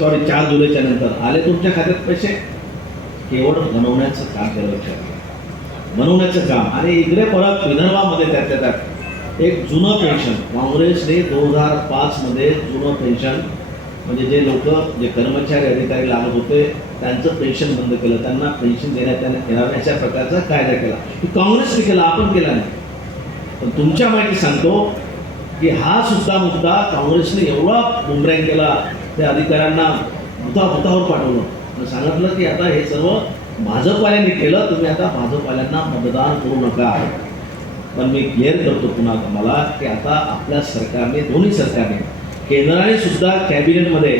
4 जुलैच्या नंतर आले तुमच्या खात्यात पैसे, केवळ बनवण्याचं काम केलं लक्षात घ्या, बनवण्याचं काम. आणि इकडे परत विदर्भामध्ये त्यातल्या त्यात एक जुनं पेन्शन काँग्रेसने 2005 मध्ये जुनं पेन्शन म्हणजे जे लोक जे कर्मचारी अधिकारी लागत होते त्यांचं पेन्शन बंद केलं, त्यांना पेन्शन देण्यात येणार अशा प्रकारचा कायदा केला. काँग्रेसने केला, आपण केला नाही. पण तुमच्या माहिती सांगतो की हा सुद्धा मुद्दा काँग्रेसने एवढा बुमरँग केला, त्या अधिकाऱ्यांना भुताभुतावर पाठवलं, सांगितलं की आता हे सर्व भाजपवाल्यांनी केलं, तुम्ही आता भाजपवाल्यांना मतदान करू नका. पण मी क्लिअर करतो पुन्हा तुम्हाला की आता आपल्या सरकारने, दोन्ही सरकारने, केंद्राने सुद्धा कॅबिनेटमध्ये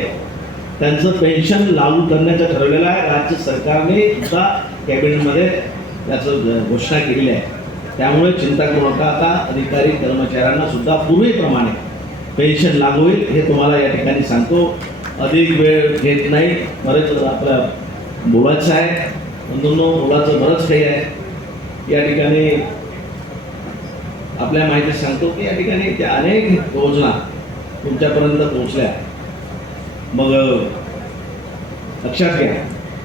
त्यांचं पेन्शन लागू करण्याचं ठरवलेलं आहे. राज्य सरकारने सुद्धा कॅबिनेटमध्ये त्याचं घोषणा केलेली आहे. त्यामुळे चिंता करू नका, आता अधिकारी कर्मचाऱ्यांना सुद्धा पूर्वीप्रमाणे पेन्शन लागू होईल, हे तुम्हाला या ठिकाणी सांगतो. अधिक वेळ घेत नाही, बरेच आपल्या बोलायचं आहे, बोलायचं बरंच काही आहे. या ठिकाणी आपल्या माहिती सांगतो की या ठिकाणी त्या अनेक योजना तुमच्यापर्यंत पोहोचल्या. मग लक्षात घ्या,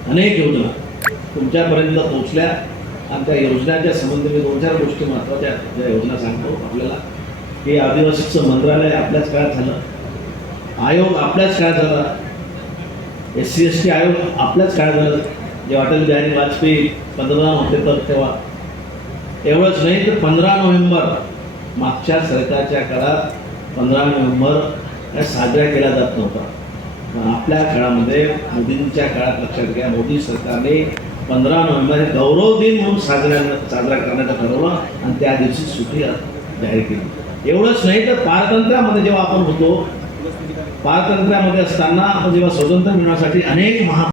अनेक योजना तुमच्यापर्यंत पोहोचल्या आणि त्या योजनाच्या संबंधी मी 2-4 गोष्टी महत्त्वाच्या ज्या योजना सांगतो आपल्याला की आदिवासीचं मंत्रालय आपल्याच काळात झालं, आयोग आपल्याच काळात झाला, SC ST आयोग आपल्याच काळात झालं, जेव्हा अटल बिहारी वाजपेयी पंतप्रधान होते तर तेव्हा. एवढंच नाही तर 15 नोव्हेंबर मागच्या सरकारच्या काळात 15 नोव्हेंबर साजरा केला जात नव्हता. आपल्या काळामध्ये मोदींच्या काळात लक्षात घ्या, मोदी सरकारने 15 नोव्हेंबर गौरव दिन म्हणून साजरा करण्याचं ठरवलं आणि त्या दिवशी सुट्टी जाहीर केली. एवढंच नाही तर पारतंत्र्यामध्ये जेव्हा आपण होतो, पारतंत्र्यामध्ये असताना आपण जेव्हा स्वतंत्र मिळवण्यासाठी अनेक